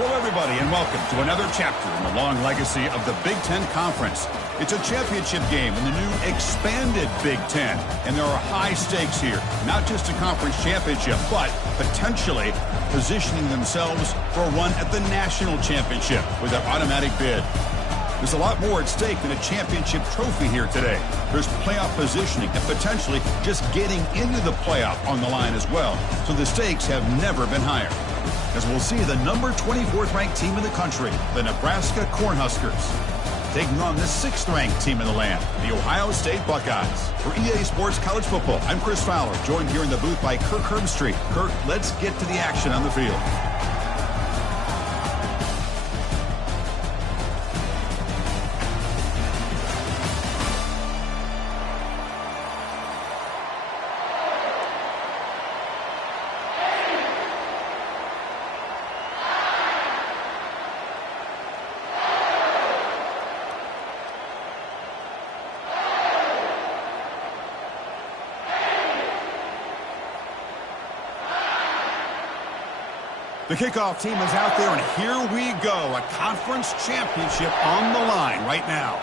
Hello, everybody, and welcome to another chapter in the long legacy of the Big Ten Conference. It's a championship game in the new expanded Big Ten, and there are high stakes here. Not just a conference championship, but potentially positioning themselves for a run at the national championship with an automatic bid. There's a lot more at stake than a championship trophy here today. There's playoff positioning and potentially just getting into the playoff on the line as well. So the stakes have never been higher. As we'll see the number 24th ranked team in the country, the Nebraska Cornhuskers, taking on the 6th ranked team in the land, the Ohio State Buckeyes. For EA Sports College Football, I'm Chris Fowler, joined here in the booth by Kirk Herbstreit. Kirk, let's get to the action on the field. The kickoff team is out there, and here we go. A conference championship on the line right now.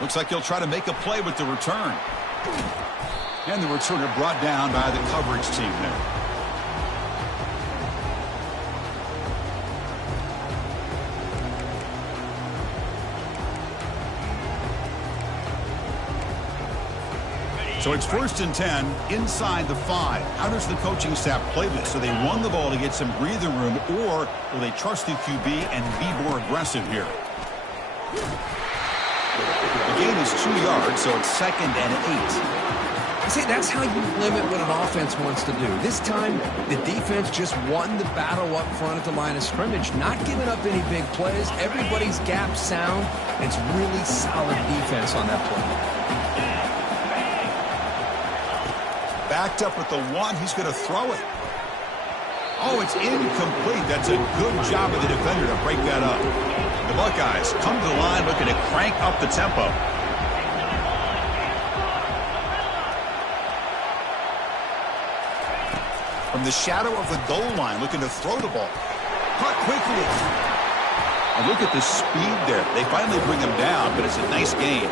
Looks like he'll try to make a play with the return. And the returner brought down by the coverage team there. So it's 1st and 10 inside the 5. How does the coaching staff play this? So they run the ball to get some breathing room, or will they trust the QB and be more aggressive here? The gain is 2 yards, so it's 2nd and 8. See, that's how you limit what an offense wants to do. This time, the defense just won the battle up front at the line of scrimmage, not giving up any big plays. Everybody's gap sound. It's really solid defense on that play. Backed up with the 1, he's going to throw it. Oh, it's incomplete. That's a good job of the defender to break that up. The Buckeyes come to the line looking to crank up the tempo. From the shadow of the goal line, looking to throw the ball. Caught quickly. And look at the speed there. They finally bring him down, but it's a nice gain.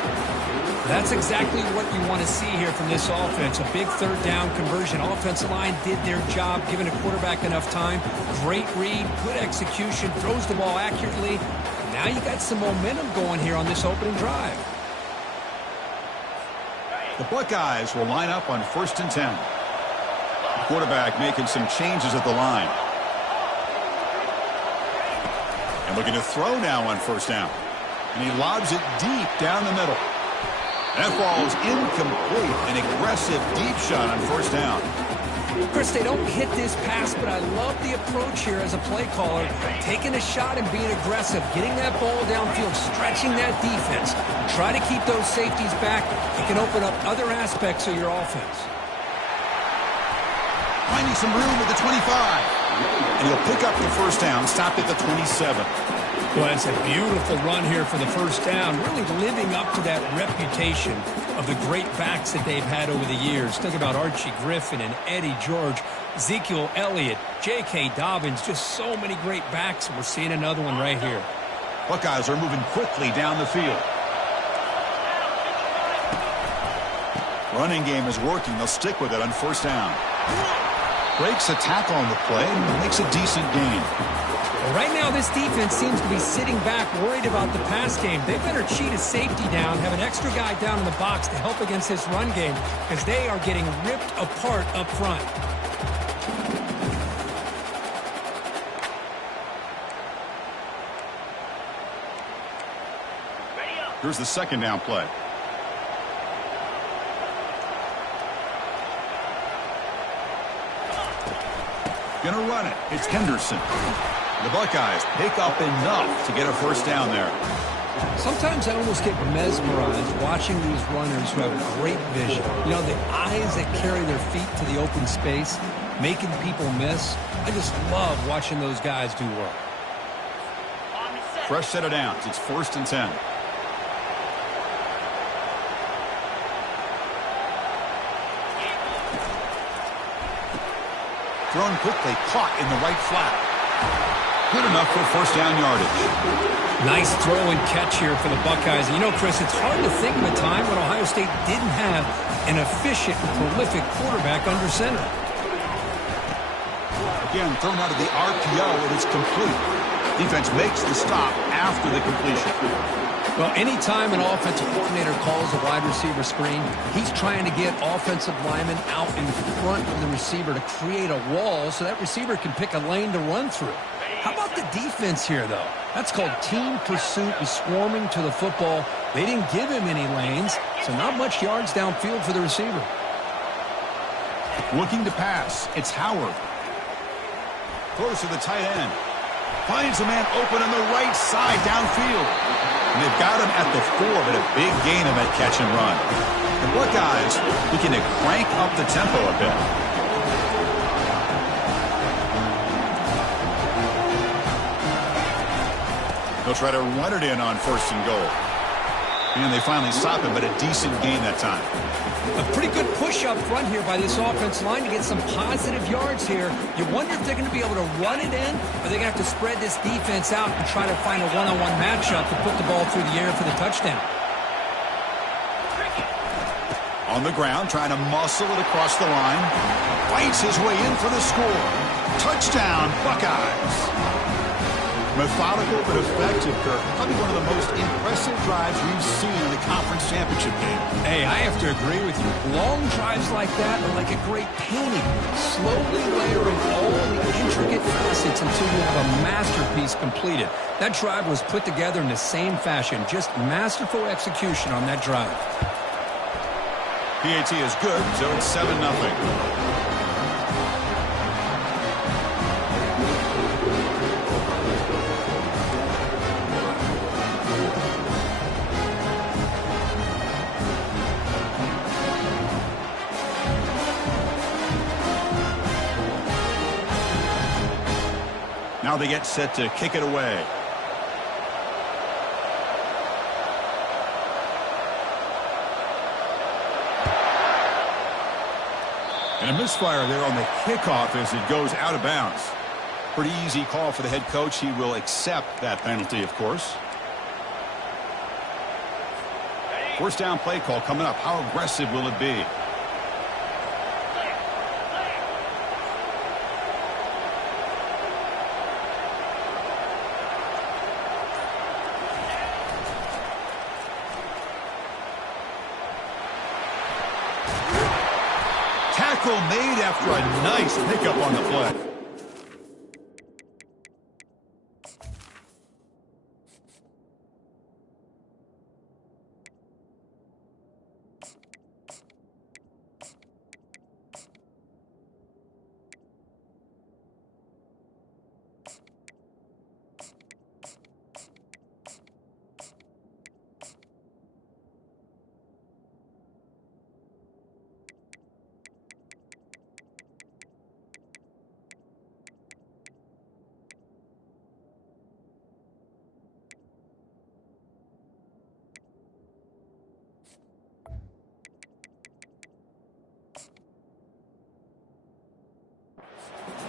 That's exactly what you want to see here from this offense. A big 3rd down conversion. Offensive line did their job, giving a quarterback enough time. Great read, good execution, throws the ball accurately. Now you got some momentum going here on this opening drive. The Buckeyes will line up on 1st and 10. The quarterback making some changes at the line. And looking to throw now on 1st down. And he lobs it deep down the middle. That ball is incomplete. An aggressive deep shot on 1st down. Chris, they don't hit this pass, but I love the approach here as a play caller. Taking a shot and being aggressive. Getting that ball downfield, stretching that defense. Try to keep those safeties back. It can open up other aspects of your offense. Finding some room at the 25. And he'll pick up the 1st down, stopped at the 27. Well, it's a beautiful run here for the 1st down, really living up to that reputation of the great backs that they've had over the years. Think about Archie Griffin and Eddie George, Ezekiel Elliott, J.K. Dobbins, just so many great backs, and we're seeing another one right here. Buckeyes are moving quickly down the field. Running game is working. They'll stick with it on 1st down. Breaks a tackle on the play and makes a decent gain. Well, right now, this defense seems to be sitting back, worried about the pass game. They better cheat a safety down, have an extra guy down in the box to help against this run game, because they are getting ripped apart up front. Here's the 2nd down play. Gonna run it. It's Henderson. The Buckeyes pick up enough to get a 1st down there. Sometimes I almost get mesmerized watching these runners who have great vision. You know, the eyes that carry their feet to the open space, making people miss. I just love watching those guys do work. Fresh set of downs. It's 1st and 10. thrown quickly, caught in the right flat. Good enough for first down yardage. Nice throw and catch here for the Buckeyes. You know, Chris, it's hard to think of a time when Ohio State didn't have an efficient and prolific quarterback under center. Again, thrown out of the RPO, and it's complete. Defense makes the stop after the completion. Well, anytime an offensive coordinator calls a wide receiver screen, he's trying to get offensive linemen out in front of the receiver to create a wall so that receiver can pick a lane to run through. How about the defense here, though? That's called team pursuit and swarming to the football. They didn't give him any lanes, so not much yards downfield for the receiver. Looking to pass. It's Howard. Throws to the tight end. Finds a man open on the right side downfield. And they've got him at the 4, but a big gain on that catch and run. The Buckeyes begin to crank up the tempo a bit. They'll try to run it in on first and goal. And they finally stop him, but a decent gain that time. A pretty good push up front here by this offense line to get some positive yards here. You wonder if they're going to be able to run it in, or they're going to have to spread this defense out and try to find a one-on-one matchup to put the ball through the air for the touchdown. On the ground, trying to muscle it across the line. Fights his way in for the score. Touchdown, Buckeyes. Methodical but effective, Kirk. Probably one of the most impressive drives we've seen in the conference championship game. Hey, I have to agree with you. Long drives like that are like a great painting, slowly layering all the intricate facets until you have a masterpiece completed. That drive was put together in the same fashion, just masterful execution on that drive. PAT is good, so it's 7-0. Now they get set to kick it away. And a misfire there on the kickoff as it goes out of bounds. Pretty easy call for the head coach. He will accept that penalty, of course. First down play call coming up. How aggressive will it be? Tackle made after a nice pickup on the play.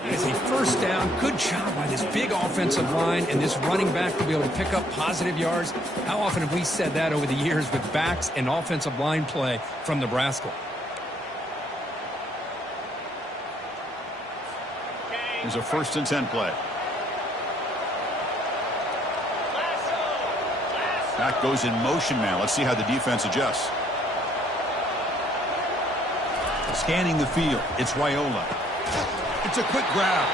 It's a first down. Good job by this big offensive line and this running back to be able to pick up positive yards. How often have we said that over the years with backs and offensive line play from Nebraska? Here's a 1st and 10 play. Back goes in motion now. Let's see how the defense adjusts. Scanning the field. It's Raiola. It's a quick grab.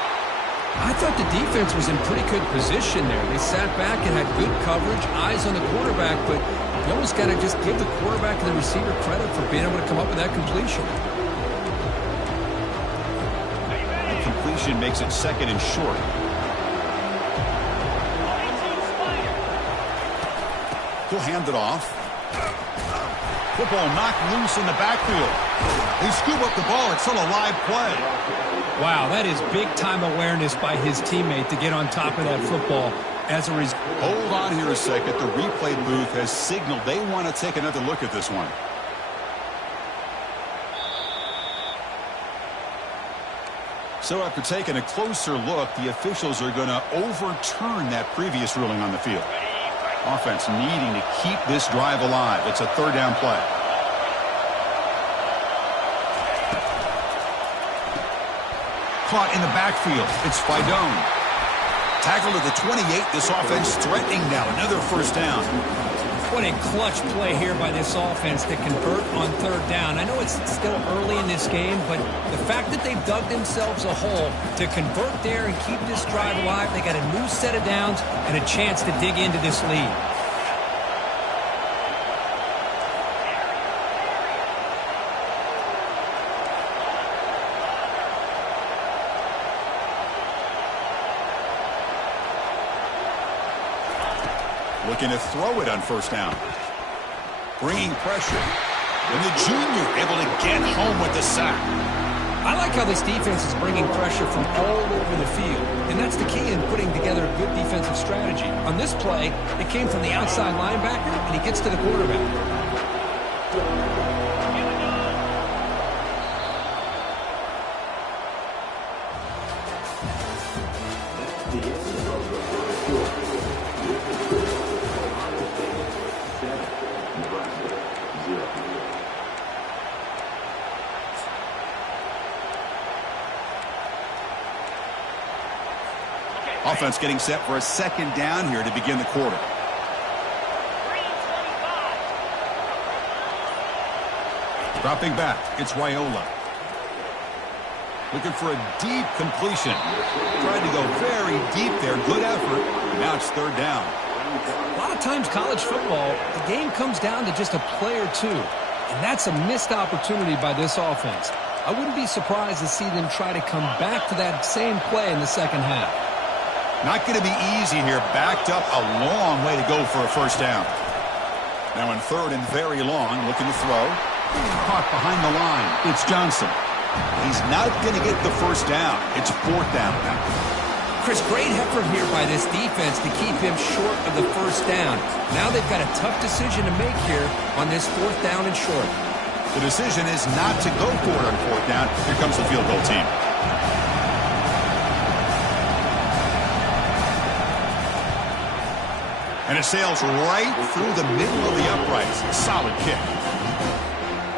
I thought the defense was in pretty good position there. They sat back and had good coverage, eyes on the quarterback, but you almost got to just give the quarterback and the receiver credit for being able to come up with that completion. The completion makes it 2nd and short. He'll hand it off. Football knocked loose in the backfield. They scoop up the ball. It's still a live play. Wow, that is big-time awareness by his teammate to get on top of that football. As a result, hold on here a second. The replay booth has signaled they want to take another look at this one. So after taking a closer look, the officials are going to overturn that previous ruling on the field. Offense needing to keep this drive alive. It's a third down play. Caught in the backfield. It's Fidone. Tackled at the 28. This offense threatening now. Another first down. What a clutch play here by this offense to convert on third down. I know it's still early in this game, but the fact that they've dug themselves a hole to convert there and keep this drive alive, they got a new set of downs and a chance to dig into this lead. Looking to throw it on first down. Bringing pressure. And the junior able to get home with the sack. I like how this defense is bringing pressure from all over the field. And that's the key in putting together a good defensive strategy. On this play, it came from the outside linebacker, and he gets to the quarterback. Offense getting set for a second down here to begin the quarter. Dropping back, it's Raiola. Looking for a deep completion. Tried to go very deep there. Good effort. Now it's third down. A lot of times college football, the game comes down to just a play or two. And that's a missed opportunity by this offense. I wouldn't be surprised to see them try to come back to that same play in the second half. Not going to be easy here. Backed up a long way to go for a first down. Now in third and very long, looking to throw. Caught behind the line. It's Johnson. He's not going to get the first down. It's fourth down now. Chris, great effort here by this defense to keep him short of the first down. Now they've got a tough decision to make here on this fourth down and short. The decision is not to go for it on fourth down. Here comes the field goal team. And it sails right through the middle of the uprights. Solid kick.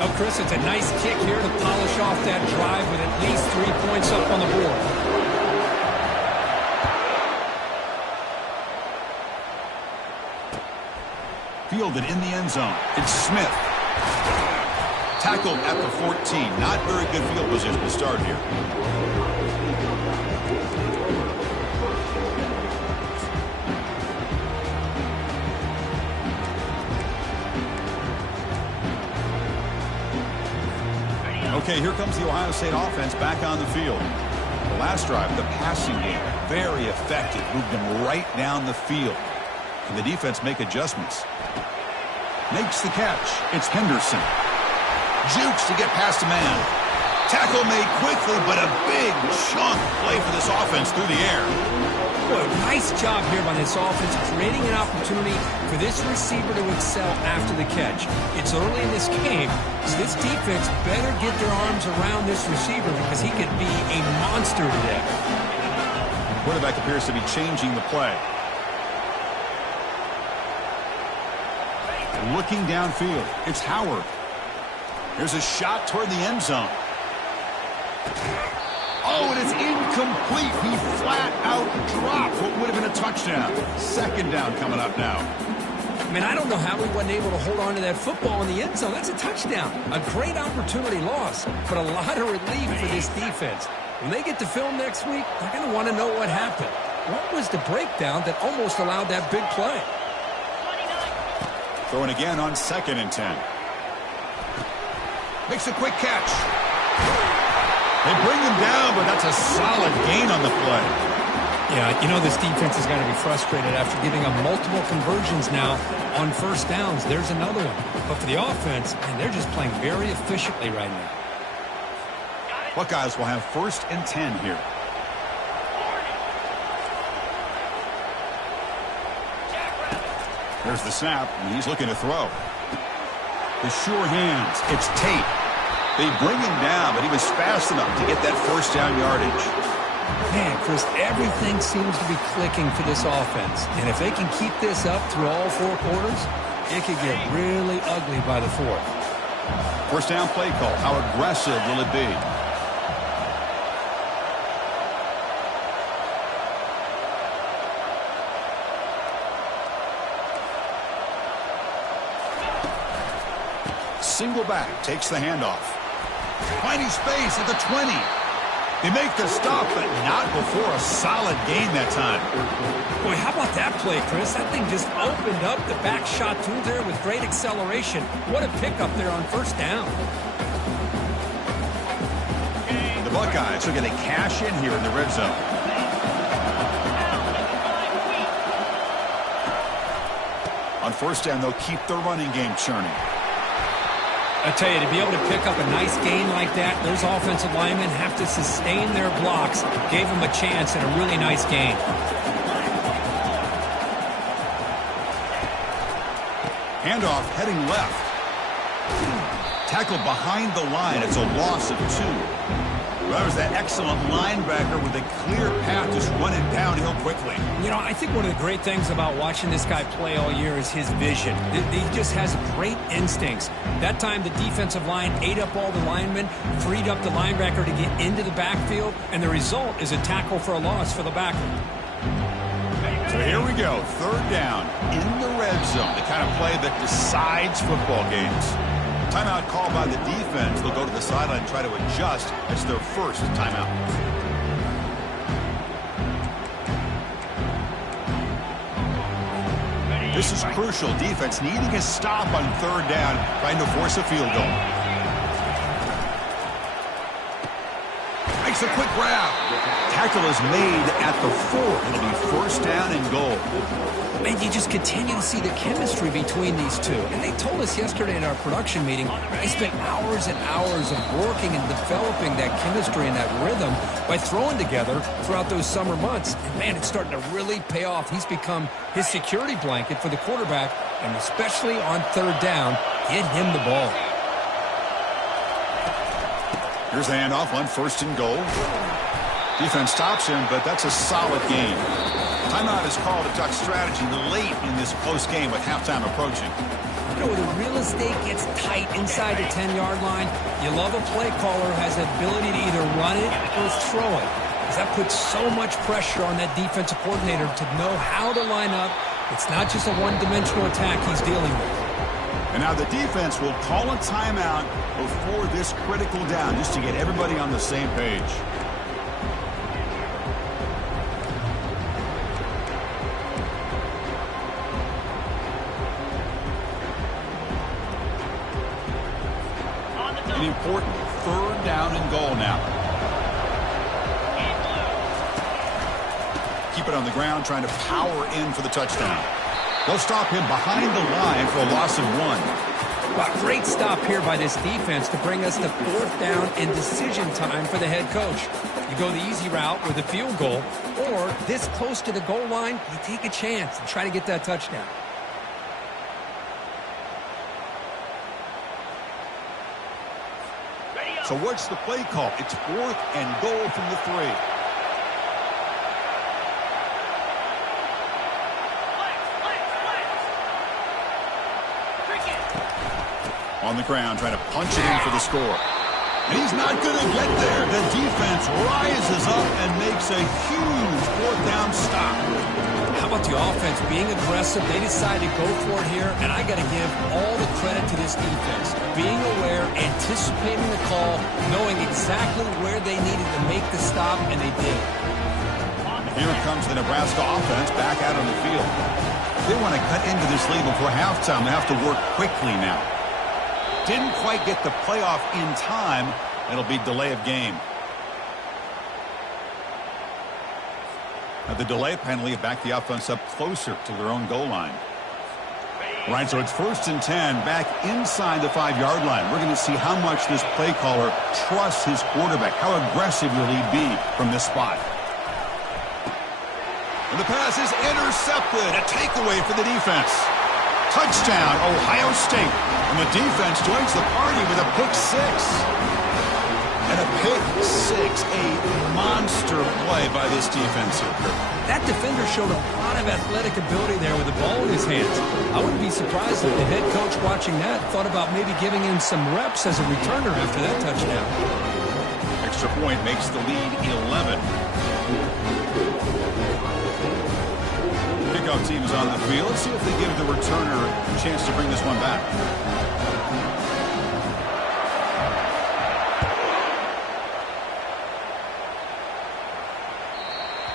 Oh, Chris, it's a nice kick here to polish off that drive with at least 3 points up on the board. Fielded in the end zone. It's Smith. Tackled at the 14. Not very good field position to start here. Okay, here comes the Ohio State offense back on the field. The last drive, the passing game, very effective. Moved them right down the field. Can the defense make adjustments? Makes the catch. It's Henderson. Jukes to get past a man. Tackle made quickly, but a big chunk play for this offense through the air. Boy, nice job here by this offense, creating an opportunity for this receiver to excel after the catch. It's early in this game, so this defense better get their arms around this receiver because he could be a monster today. Quarterback appears to be changing the play. Looking downfield, it's Howard. Here's a shot toward the end zone. Oh, and it's incomplete. He flat out dropped what would have been a touchdown. Second down coming up now. Man, I don't know how he wasn't able to hold on to that football in the end zone. That's a touchdown. A great opportunity lost, but a lot of relief for this defense. When they get to film next week, they're going to want to know what happened. What was the breakdown that almost allowed that big play? Throwing again on 2nd and 10. Makes a quick catch. They bring him down, but that's a solid gain on the play. Yeah, you know this defense is going to be frustrated after giving up multiple conversions now on first downs. There's another one. But for the offense, man, they're just playing very efficiently right now. Buckeyes will have 1st and 10 here. There's the snap, and he's looking to throw. The sure hands. It's Tate. They bring him down, but he was fast enough to get that first down yardage. Man, Chris, everything seems to be clicking for this offense. And if they can keep this up through all 4 quarters, it could get really ugly by the 4th. First down play call. How aggressive will it be? Single back, takes the handoff. Finding space at the 20. They make the stop, but not before a solid gain that time. Boy, how about that play, Chris? That thing just opened up the back shot through there with great acceleration. What a pickup there on first down. The Buckeyes are going to cash in here in the red zone. On first down, they'll keep the running game churning. I tell you, to be able to pick up a nice gain like that, those offensive linemen have to sustain their blocks. Gave them a chance and a really nice gain. Handoff heading left. Tackled behind the line. It's a loss of 2. Well, that was that excellent linebacker with a clear path just running downhill quickly. You know, I think one of the great things about watching this guy play all year is his vision. He just has great instincts. That time the defensive line ate up all the linemen, freed up the linebacker to get into the backfield, and the result is a tackle for a loss for the backer. So here we go, third down in the red zone, the kind of play that decides football games. Timeout called by the defense. They'll go to the sideline and try to adjust. It's their first timeout. This is crucial. Defense needing a stop on third down, trying to force a field goal. Makes a quick grab. Tackle is made at the 4. It'll be first down and goal. Man, you just continue to see the chemistry between these two. And they told us yesterday in our production meeting, they spent hours and hours of working and developing that chemistry and that rhythm by throwing together throughout those summer months. And, man, it's starting to really pay off. He's become his security blanket for the quarterback, and especially on third down, get him the ball. Here's the handoff on first and goal. Defense stops him, but that's a solid gain. Timeout is called to duck strategy late in this close game with halftime approaching. You know, the real estate gets tight inside the 10-yard line. You love a play caller who has the ability to either run it or throw it, because that puts so much pressure on that defensive coordinator to know how to line up. It's not just a one-dimensional attack he's dealing with. And now the defense will call a timeout before this critical down just to get everybody on the same page. An important third down and goal now. Keep it on the ground, trying to power in for the touchdown. They'll stop him behind the line for a loss of 1. Well, great stop here by this defense to bring us to fourth down and decision time for the head coach. You go the easy route with a field goal, or this close to the goal line, you take a chance and try to get that touchdown. So what's the play call? It's fourth and goal from the 3. On the ground, trying to punch it in for the score. And he's not going to get there. The defense rises up and makes a huge fourth down stop. How about the offense being aggressive? They decided to go for it here, and I got to give all the credit to this defense. Being aware, anticipating the call, knowing exactly where they needed to make the stop, and they did. Here comes the Nebraska offense back out on the field. They want to cut into this lead before halftime. They have to work quickly now. Didn't quite get the playoff in time. It'll be delay of game. Now the delay penalty backed the offense up closer to their own goal line. Right, so it's first and 10 back inside the 5-yard line. We're going to see how much this play caller trusts his quarterback. How aggressive will he be from this spot? And the pass is intercepted. A takeaway for the defense. Touchdown, Ohio State. And the defense joins the party with a pick six. And a pick six, a monster play by this defense here. That defender showed a lot of athletic ability there with the ball in his hands. I wouldn't be surprised if the head coach watching that thought about maybe giving him some reps as a returner after that touchdown. Extra point makes the lead 11. Kickoff team is on the field. Let's see if they give the returner a chance to bring this one back.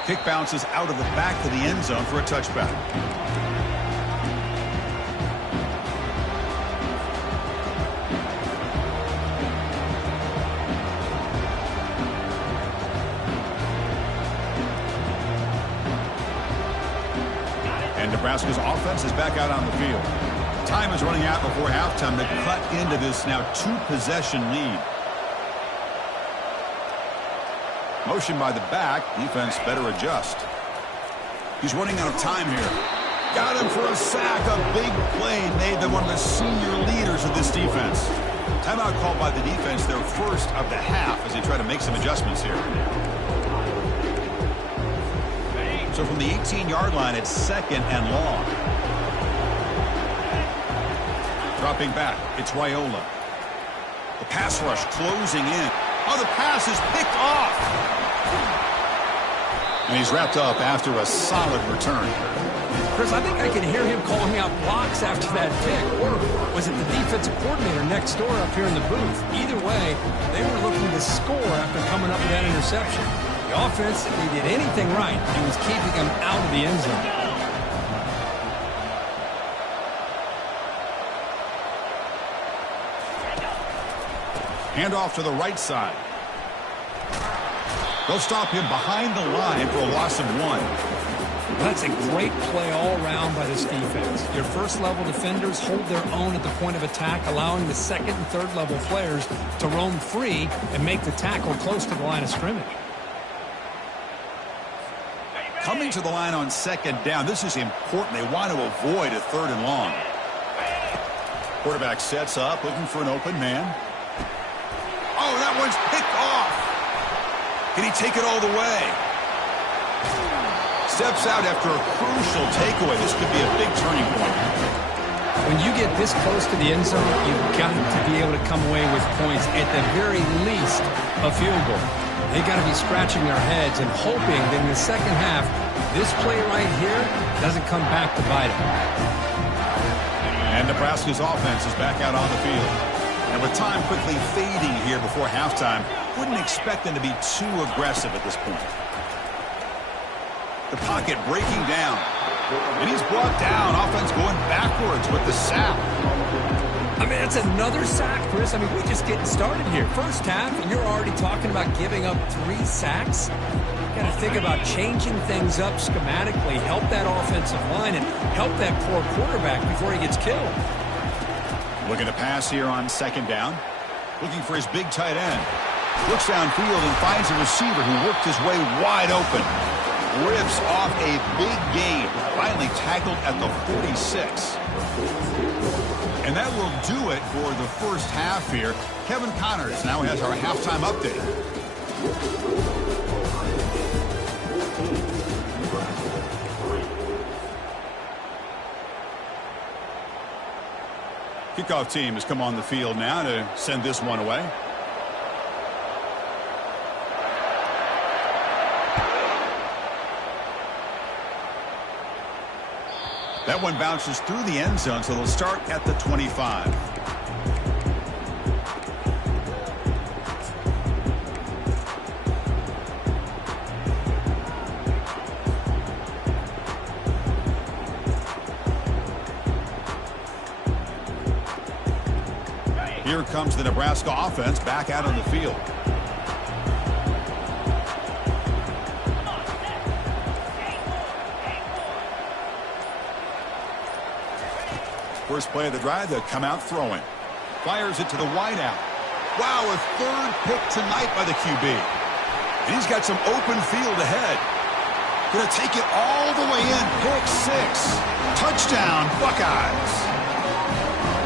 Kick bounces out of the back of the end zone for a touchback. And Nebraska's offense is back out on the field. Time is running out before halftime to cut into this now two-possession lead. Motion by the back. Defense better adjust. He's running out of time here. Got him for a sack. A big play made by one of the senior leaders of this defense. Timeout called by the defense, their first of the half, as they try to make some adjustments here. So from the 18-yard line, it's second and long. Dropping back, it's Raiola. The pass rush closing in. Oh, the pass is picked off. And he's wrapped up after a solid return. Chris, I think I can hear him calling out blocks after that pick. Or was it the defensive coordinator next door up here in the booth? Either way, they were looking to score after coming up with that interception. The offense, if they did anything right, it was keeping them out of the end zone. Handoff to the right side. They'll stop him behind the line for a loss of 1. That's a great play all around by this defense. Your first-level defenders hold their own at the point of attack, allowing the second and third-level players to roam free and make the tackle close to the line of scrimmage. Coming to the line on second down, this is important. They want to avoid a third and long. Quarterback sets up, looking for an open man. Oh, that one's picked off. Can he take it all the way? Steps out after a crucial takeaway. This could be a big turning point. When you get this close to the end zone, you've got to be able to come away with points, at the very least a field goal. They got to be scratching their heads and hoping that in the second half, this play right here doesn't come back to bite them. And Nebraska's offense is back out on the field. And with time quickly fading here before halftime, wouldn't expect them to be too aggressive at this point. The pocket breaking down. And he's brought down. Offense going backwards with the sack. I mean, that's another sack, Chris. I mean, we're just getting started here. First half, and you're already talking about giving up 3 sacks. Got to think about changing things up schematically, help that offensive line, and help that poor quarterback before he gets killed. Looking to pass here on second down. Looking for his big tight end. Looks downfield and finds a receiver who worked his way wide open. Rips off a big gain. Finally tackled at the 46. And that will do it for the first half here. Kevin Connors now has our halftime update. Kickoff team has come on the field now to send this one away. That one bounces through the end zone, so they'll start at the 25. Here comes the Nebraska offense back out on the field. First play of the drive, they'll come out throwing. Fires it to the wideout. Wow, a third pick tonight by the QB. And he's got some open field ahead. Going to take it all the way in. Pick 6. Touchdown, Buckeyes.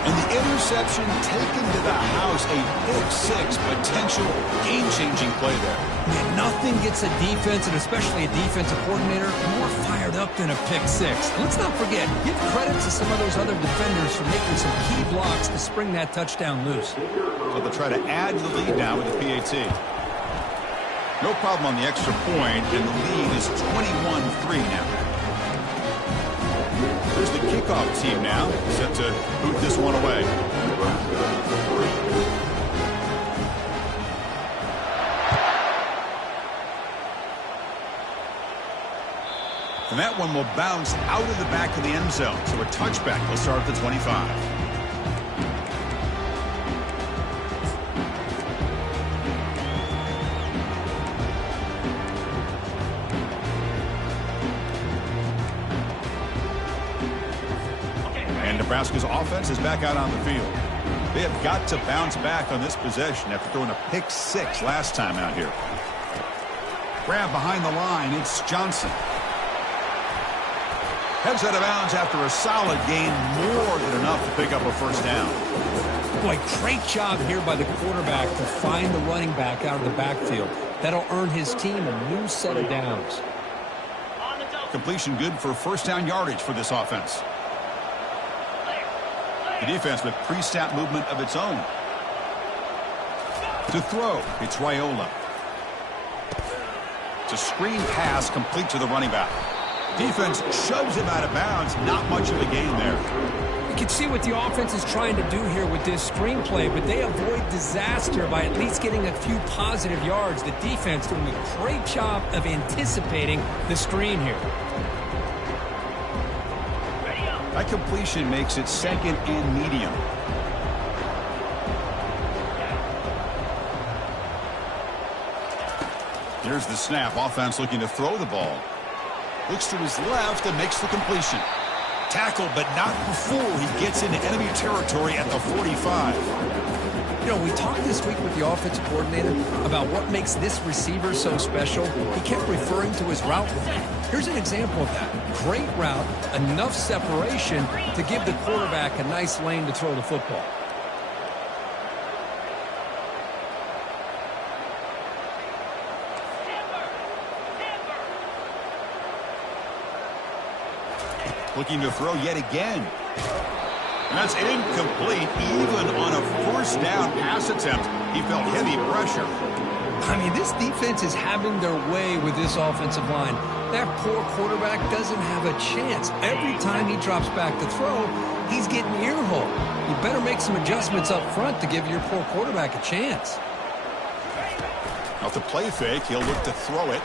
And the interception taken to the house, a pick-6 potential game-changing play there. Man, nothing gets a defense, and especially a defensive coordinator, more fired up than a pick-6. Let's not forget, give credit to some of those other defenders for making some key blocks to spring that touchdown loose. So they'll try to add to the lead now with the PAT. No problem on the extra point, and the lead is 21-3 now. Here's the kickoff team now, set to boot this one away. And that one will bounce out of the back of the end zone. So a touchback will start at the 25. Nebraska's offense is back out on the field. They have got to bounce back on this possession after throwing a pick-6 last time out here. Grab behind the line. It's Johnson. Heads out of bounds after a solid gain, more than enough to pick up a first down. Boy, great job here by the quarterback to find the running back out of the backfield. That'll earn his team a new set of downs. Completion good for first down yardage for this offense. The defense with pre-snap movement of its own. To throw, it's Raiola. It's a screen pass complete to the running back. Defense shoves him out of bounds. Not much of a gain there. You can see what the offense is trying to do here with this screenplay, but they avoid disaster by at least getting a few positive yards. The defense doing a great job of anticipating the screen here. That completion makes it second and medium. Here's the snap. Offense looking to throw the ball. Looks to his left and makes the completion. Tackle, but not before he gets into enemy territory at the 45. You know, we talked this week with the offensive coordinator about what makes this receiver so special. He kept referring to his route. Here's an example of that. Great route, enough separation to give the quarterback a nice lane to throw the football. Looking to throw yet again. And that's incomplete. Even on a first down pass attempt, he felt heavy pressure. I mean, this defense is having their way with this offensive line. That poor quarterback doesn't have a chance. Every time he drops back to throw, he's getting earholed. You better make some adjustments up front to give your poor quarterback a chance. Off the play fake, he'll look to throw it.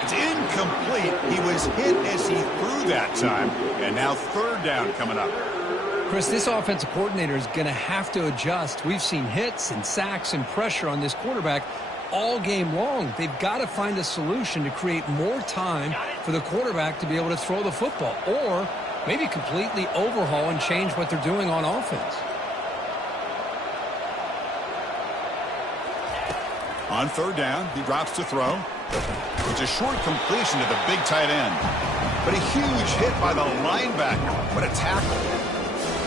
It's incomplete. He was hit as he threw that time. And now third down coming up. Chris, this offensive coordinator is going to have to adjust. We've seen hits and sacks and pressure on this quarterback all game long. They've got to find a solution to create more time for the quarterback to be able to throw the football, or maybe completely overhaul and change what they're doing on offense. On third down, he drops to throw. It's a short completion to the big tight end. But a huge hit by the linebacker. What a tackle.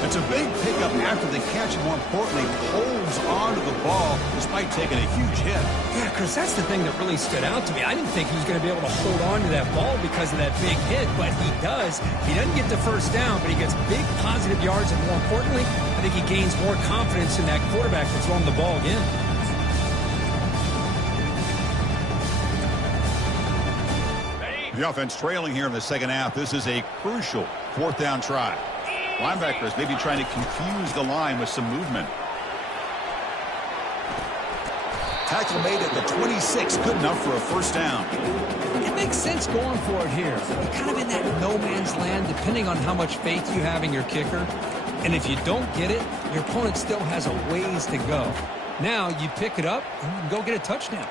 It's a big pickup after the catch, and more importantly, holds onto the ball despite taking a huge hit. Yeah, Chris, that's the thing that really stood out to me. I didn't think he was going to be able to hold on to that ball because of that big hit, but he does. He doesn't get the first down, but he gets big positive yards, and more importantly, I think he gains more confidence in that quarterback to throw him the ball again. The offense trailing here in the second half. This is a crucial fourth down try. Linebackers maybe trying to confuse the line with some movement. Tackle made at the 26. Good enough for a first down. It makes sense going for it here. You're kind of in that no man's land depending on how much faith you have in your kicker. And if you don't get it, your opponent still has a ways to go. Now you pick it up and you can go get a touchdown.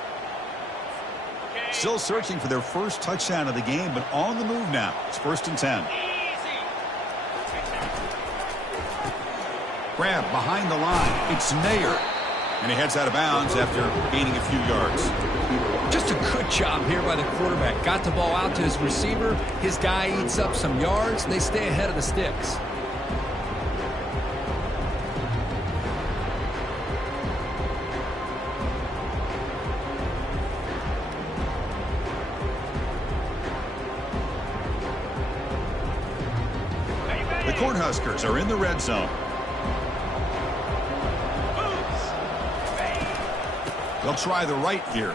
Still searching for their first touchdown of the game, but on the move now. It's 1st and 10. Grab behind the line. It's Nair. And he heads out of bounds after gaining a few yards. Just a good job here by the quarterback. Got the ball out to his receiver. His guy eats up some yards, and they stay ahead of the sticks. The Cornhuskers are in the red zone. They'll try the right here.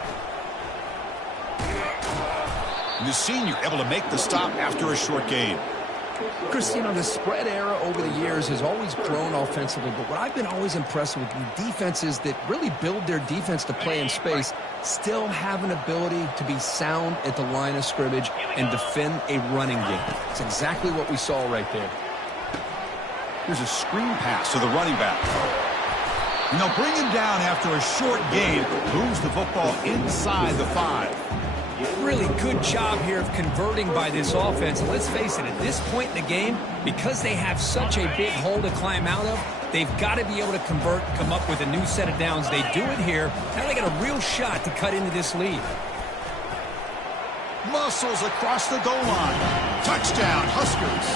And the senior able to make the stop after a short gain. Christine, the spread era over the years has always grown offensively, but what I've been always impressed with defenses that really build their defense to play in space still have an ability to be sound at the line of scrimmage and defend a running game. It's exactly what we saw right there. Here's a screen pass to the running back. And they'll bring him down after a short gain. Moves the football inside the 5. Really good job here of converting by this offense. And let's face it, at this point in the game, because they have such a big hole to climb out of, they've got to be able to convert, come up with a new set of downs. They do it here. Now they got a real shot to cut into this lead. Muscles across the goal line. Touchdown, Huskers.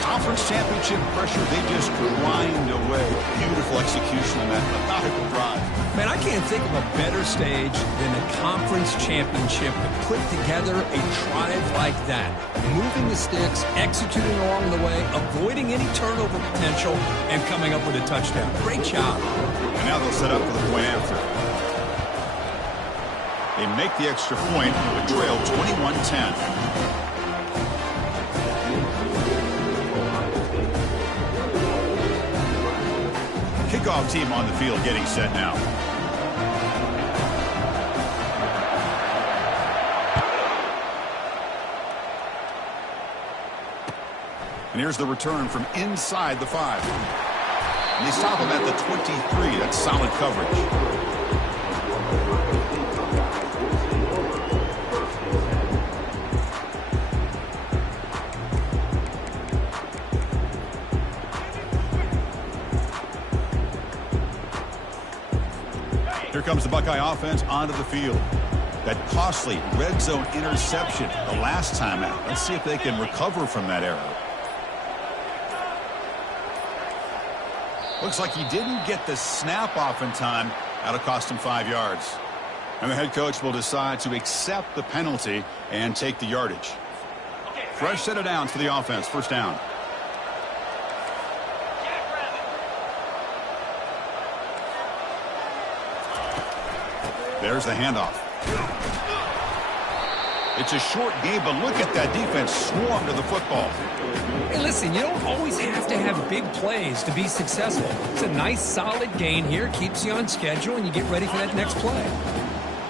Conference championship pressure, they just grind away. Beautiful execution on that methodical drive. Man, I can't think of a better stage than the conference championship to put together a drive like that. Moving the sticks, executing along the way, avoiding any turnover potential, and coming up with a touchdown. Great job. And now they'll set up for the point after. They make the extra point with trail 21-10. Kickoff team on the field getting set now. And here's the return from inside the 5. And they stop him at the 23. That's solid coverage. Here comes the Buckeye offense onto the field. That costly red zone interception the last time out. Let's see if they can recover from that error. Looks like he didn't get the snap off in time. That'll cost him 5 yards. And the head coach will decide to accept the penalty and take the yardage. Fresh set of downs for the offense. First down. There's the handoff. It's a short game, but look at that defense swarm to the football. Hey, listen, you don't always have to have big plays to be successful. It's a nice, solid gain here. Keeps you on schedule, and you get ready for that next play.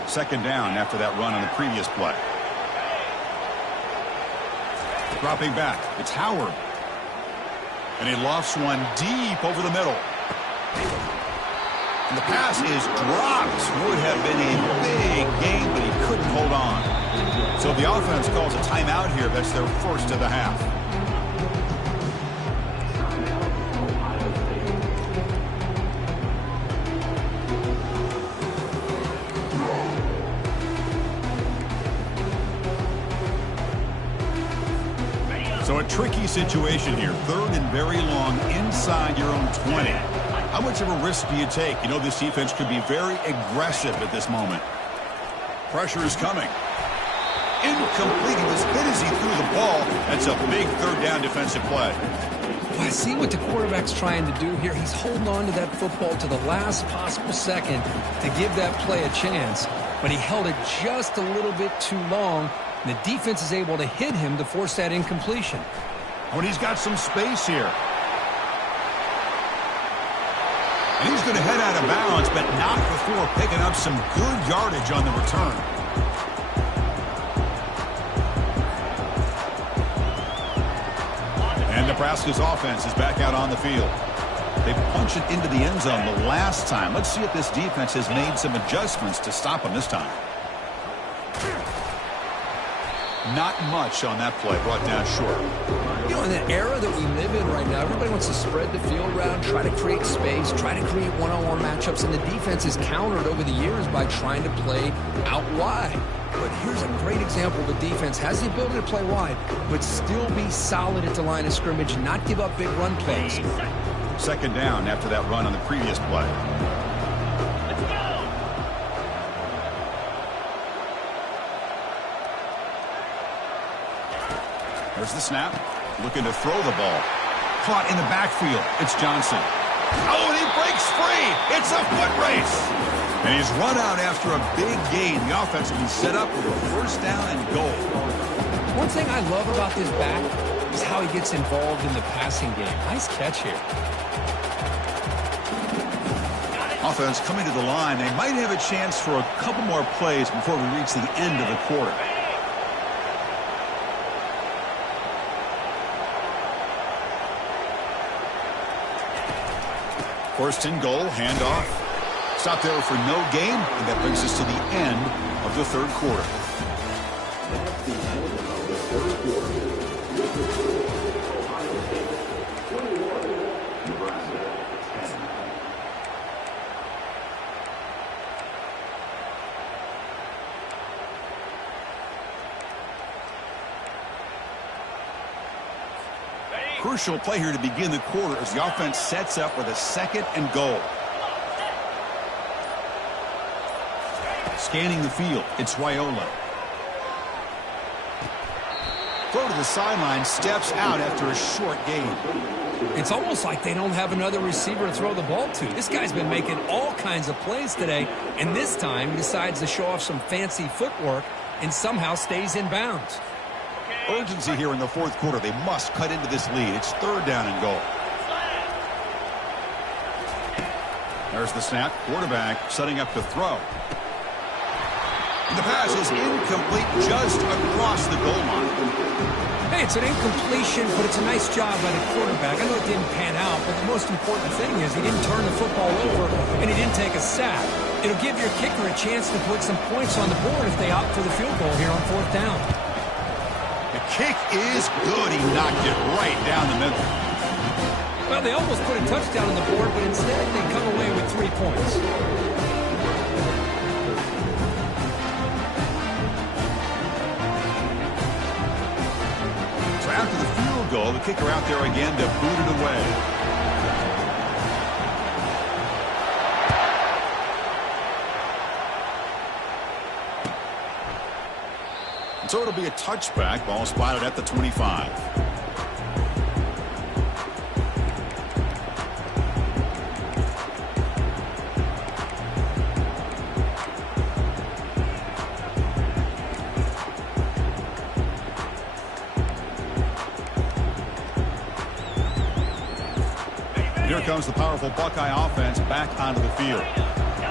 Second down after that run on the previous play. Dropping back, it's Howard. And he lofts one deep over the middle. And the pass is dropped. Would have been a big gain, but he couldn't hold on. So the offense calls a timeout here. That's their first of the half. So a tricky situation here. Third and very long inside your own 20. How much of a risk do you take? You know this defense could be very aggressive at this moment. Pressure is coming. Incomplete. He was hit as he threw the ball. That's a big third down defensive play. Well, I see what the quarterback's trying to do here. He's holding on to that football to the last possible second to give that play a chance. But he held it just a little bit too long. And the defense is able to hit him to force that incompletion. When he's got some space here. And he's going to head out of bounds, but not before picking up some good yardage on the return. And Nebraska's offense is back out on the field. They punched it into the end zone the last time. Let's see if this defense has made some adjustments to stop them this time. Not much on that play, brought down short. You know, in the era that we live in right now, everybody wants to spread the field around, try to create space, try to create one-on-one matchups, and the defense is countered over the years by trying to play out wide. But here's a great example of a defense has the ability to play wide, but still be solid at the line of scrimmage, not give up big run plays. Second down after that run on the previous play. There's the snap. Looking to throw the ball. Caught in the backfield. It's Johnson. Oh, and he breaks free. It's a foot race. And he's run out after a big gain. The offense will be set up with a first down and goal. One thing I love about this back is how he gets involved in the passing game. Nice catch here. Offense coming to the line. They might have a chance for a couple more plays before we reach the end of the quarter. First and goal, handoff. Stop there for no gain, and that brings us to the end of the third quarter. Crucial play here to begin the quarter as the offense sets up with a second and goal. Scanning the field, it's Raiola. Throw to the sideline, steps out after a short gain. It's almost like they don't have another receiver to throw the ball to. This guy's been making all kinds of plays today, and this time decides to show off some fancy footwork and somehow stays in bounds. Urgency here in the fourth quarter. They must cut into this lead. It's third down and goal. There's the snap. Quarterback setting up to throw. And the pass is incomplete just across the goal line. Hey, it's an incompletion, but it's a nice job by the quarterback. I know it didn't pan out, but the most important thing is he didn't turn the football over and he didn't take a sack. It'll give your kicker a chance to put some points on the board if they opt for the field goal here on fourth down. The kick is good. He knocked it right down the middle. Well, they almost put a touchdown on the board, but instead they come away with 3 points. So after the field goal, the kicker out there again to boot it away. So it'll be a touchback. Ball spotted at the 25. Here comes the powerful Buckeye offense back onto the field.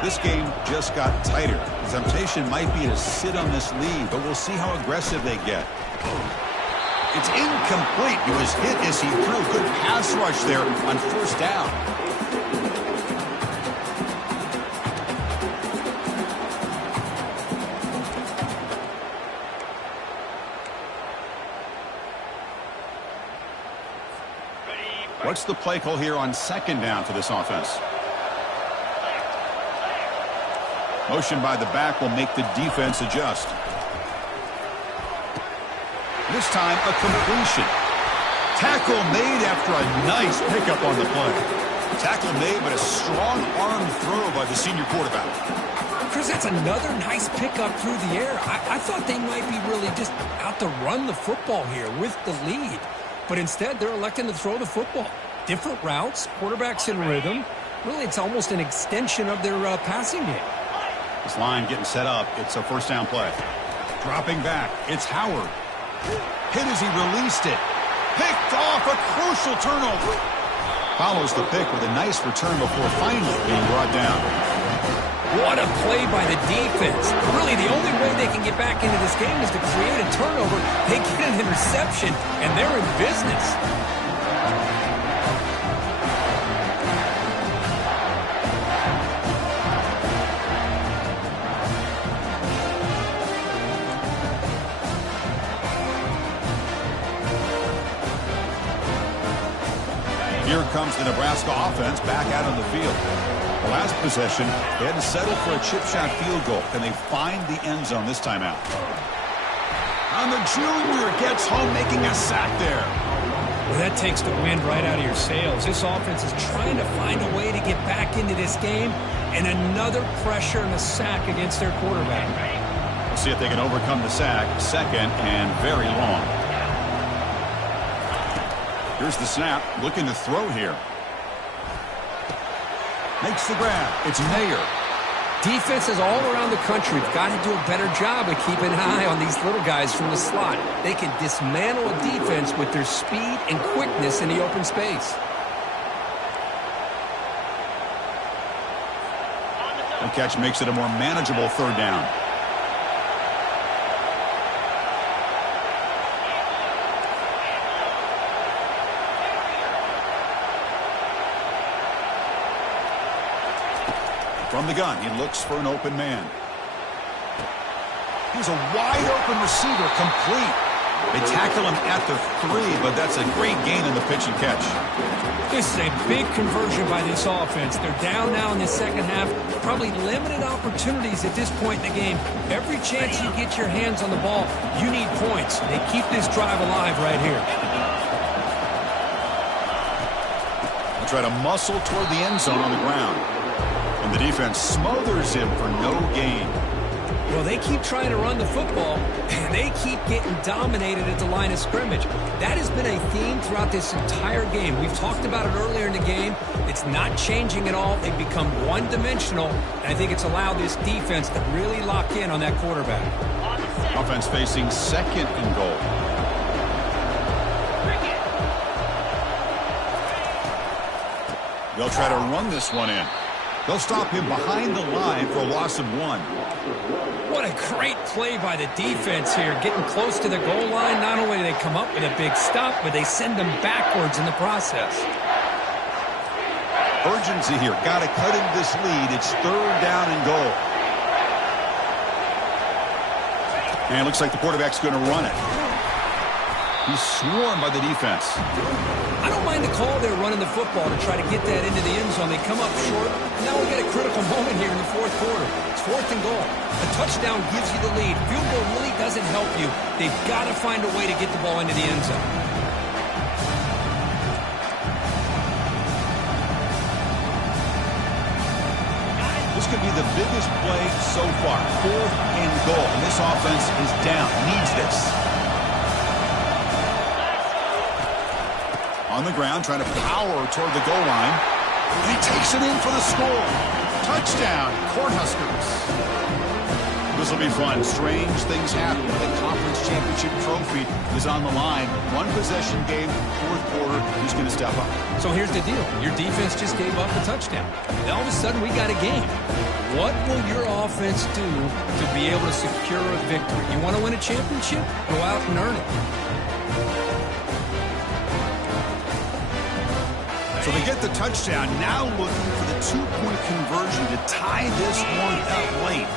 This game just got tighter. The temptation might be to sit on this lead, but we'll see how aggressive they get. It's incomplete. He was hit as he threw a good pass rush there on first down. What's the play call here on second down for this offense? Motion by the back will make the defense adjust. This time, a completion. Tackle made after a nice pickup on the play. Tackle made, but a strong arm throw by the senior quarterback. Chris, that's another nice pickup through the air. I thought they might be really just out to run the football here with the lead. But instead, they're electing to throw the football. Different routes, quarterbacks in rhythm. Really, it's almost an extension of their passing game. This line getting set up. It's a first down play. Dropping back. It's Howard. Hit as he released it. Picked off, a crucial turnover. Follows the pick with a nice return before finally being brought down. What a play by the defense. Really, the only way they can get back into this game is to create a turnover. They get an interception, and they're in business. Here comes the Nebraska offense back out on the field. The last possession, they had to settle for a chip shot field goal. Can they find the end zone this time out? And the junior gets home, making a sack there. Well, that takes the wind right out of your sails. This offense is trying to find a way to get back into this game, and another pressure and a sack against their quarterback. We'll see if they can overcome the sack. Second and very long. Here's the snap, looking to throw here. Makes the grab. It's Mayer. Defenses all around the country have got to do a better job of keeping an eye on these little guys from the slot. They can dismantle a defense with their speed and quickness in the open space. The catch makes it a more manageable third down. From the gun, he looks for an open man. Here's a wide-open receiver, complete. They tackle him at the 3, but that's a great gain in the pitch and catch. This is a big conversion by this offense. They're down now in the second half. Probably limited opportunities at this point in the game. Every chance you get your hands on the ball, you need points. They keep this drive alive right here. They'll try to muscle toward the end zone on the ground. And the defense smothers him for no gain. Well, they keep trying to run the football, and they keep getting dominated at the line of scrimmage. That has been a theme throughout this entire game. We've talked about it earlier in the game. It's not changing at all. They've become one-dimensional, and I think it's allowed this defense to really lock in on that quarterback. Offense facing second and goal. They'll try to run this one in. They'll stop him behind the line for a loss of 1. What a great play by the defense here. Getting close to the goal line, not only do they come up with a big stop, but they send them backwards in the process. Urgency here. Got to cut into this lead. It's third down and goal. And it looks like the quarterback's going to run it. He's swarmed by the defense. I don't mind the call they're running the football to try to get that into the end zone. They come up short. Now we got a critical moment here in the fourth quarter. It's 4th and goal. A touchdown gives you the lead. Field goal really doesn't help you. They've got to find a way to get the ball into the end zone. This could be the biggest play so far. 4th and goal. And this offense is down. Needs this. On the ground, trying to power toward the goal line. And he takes it in for the score. Touchdown, Cornhuskers. This will be fun. Strange things happen when the conference championship trophy is on the line. One possession game, 4th quarter. Who's going to step up? So here's the deal. Your defense just gave up a touchdown. Now all of a sudden we got a game. What will your offense do to be able to secure a victory? You want to win a championship? Go out and earn it. So they get the touchdown, now looking for the 2-point conversion to tie this one up late.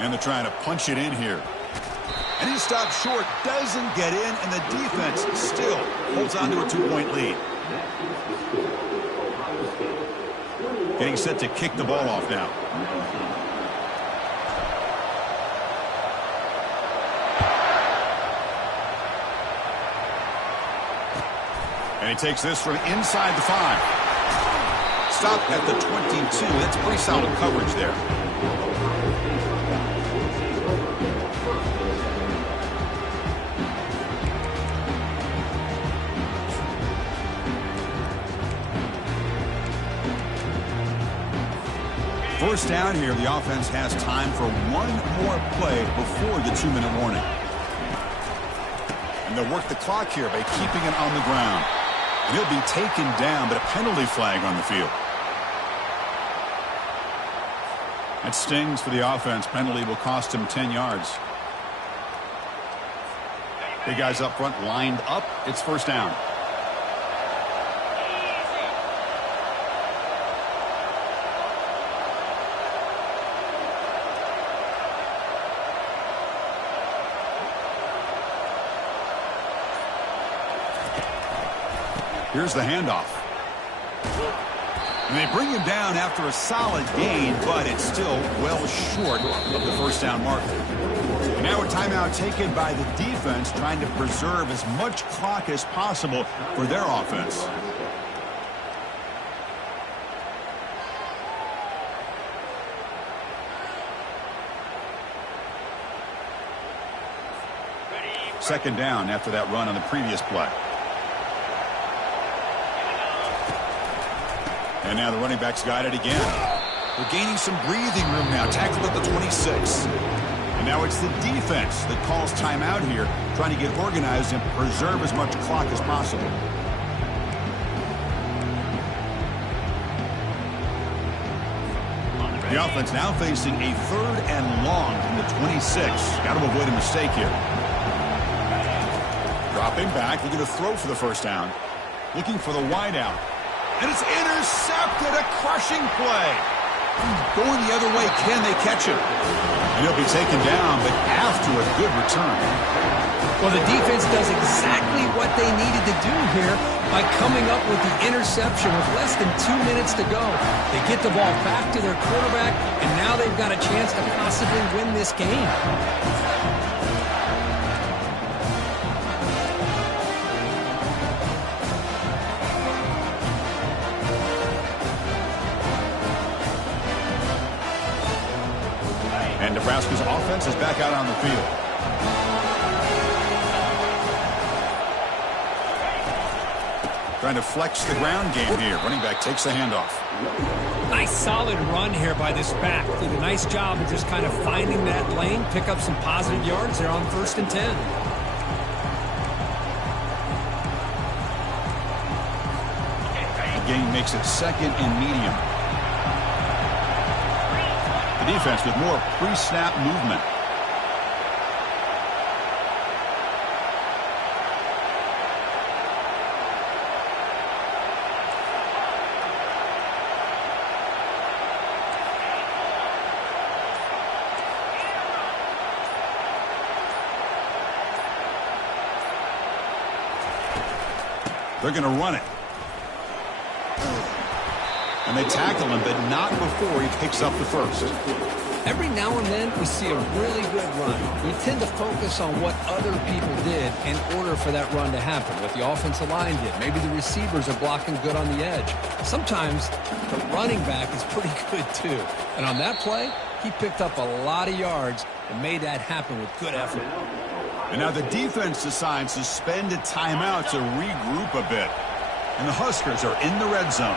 And they're trying to punch it in here. And he stops short, doesn't get in, and the defense still holds on to a 2-point lead. Getting set to kick the ball off now. And he takes this from inside the 5. Stop at the 22. That's pretty solid coverage there. First down here, the offense has time for one more play before the 2-minute warning. And they'll work the clock here by keeping it on the ground. And he'll be taken down, but a penalty flag on the field. That stings for the offense. Penalty will cost him 10 yards. Big guys up front lined up. It's first down. Here's the handoff. And they bring him down after a solid gain, but it's still well short of the first down mark. And now a timeout taken by the defense, trying to preserve as much clock as possible for their offense. Second down after that run on the previous play. And now the running back's got it again. They're gaining some breathing room now. Tackled at the 26. And now it's the defense that calls timeout here, trying to get organized and preserve as much clock as possible. The offense now facing a 3rd and long from the 26. Got to avoid a mistake here. Dropping back, looking to throw for the first down. Looking for the wideout. And it's intercepted, a crushing play. Going the other way, can they catch him? And he'll be taken down, but after a good return. Well, the defense does exactly what they needed to do here by coming up with the interception with less than 2 minutes to go. They get the ball back to their quarterback, and now they've got a chance to possibly win this game. And Nebraska's offense is back out on the field. Trying to flex the ground game here. Running back takes the handoff. Nice solid run here by this back. Did a nice job of just kind of finding that lane, pick up some positive yards there on 1st and 10. The gain makes it 2nd and medium. The defense with more pre-snap movement. They're going to run it. And they tackle him, but not before he picks up the first. Every now and then we see a really good run. We tend to focus on what other people did in order for that run to happen. What the offensive line did. Maybe the receivers are blocking good on the edge. Sometimes the running back is pretty good too. And on that play, he picked up a lot of yards and made that happen with good effort. And now the defense decides to spend a timeout to regroup a bit. And the Huskers are in the red zone.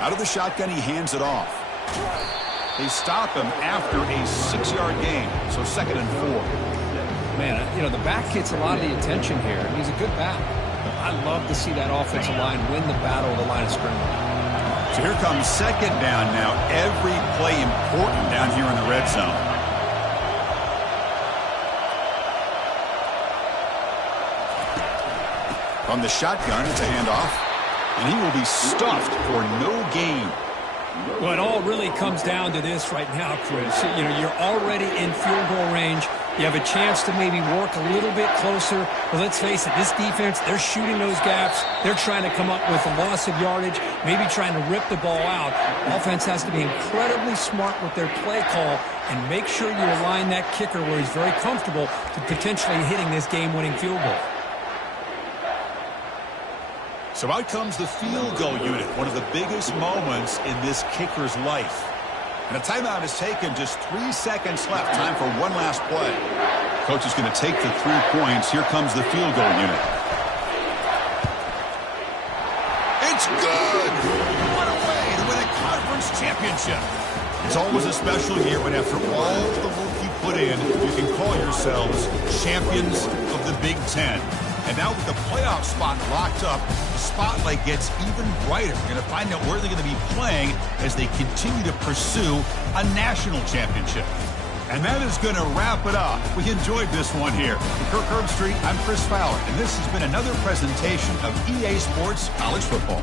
Out of the shotgun, he hands it off. They stop him after a 6-yard gain, so 2nd and 4. Man, you know, the back gets a lot of the attention here. He's a good back. But I love to see that offensive line win the battle of the line of scrimmage. So here comes 2nd down now. Every play important down here in the red zone. From the shotgun, it's a handoff. And he will be stuffed for no gain. Well, it all really comes down to this right now, Chris. You know, you're already in field goal range. You have a chance to maybe work a little bit closer. But let's face it, this defense, they're shooting those gaps. They're trying to come up with a loss of yardage, maybe trying to rip the ball out. Offense has to be incredibly smart with their play call and make sure you align that kicker where he's very comfortable to potentially hitting this game-winning field goal. So out comes the field goal unit, one of the biggest moments in this kicker's life. And a timeout is taken, just 3 seconds left. Time for one last play. Coach is going to take the 3 points. Here comes the field goal unit. It's good! What a way to win a conference championship. It's always a special year, but after all the work you put in, you can call yourselves champions of the Big Ten. And now with the playoff spot locked up, the spotlight gets even brighter. We're going to find out where they're going to be playing as they continue to pursue a national championship. And that is going to wrap it up. We enjoyed this one here. For Kirk Herbstreit, I'm Chris Fowler, and this has been another presentation of EA Sports College Football.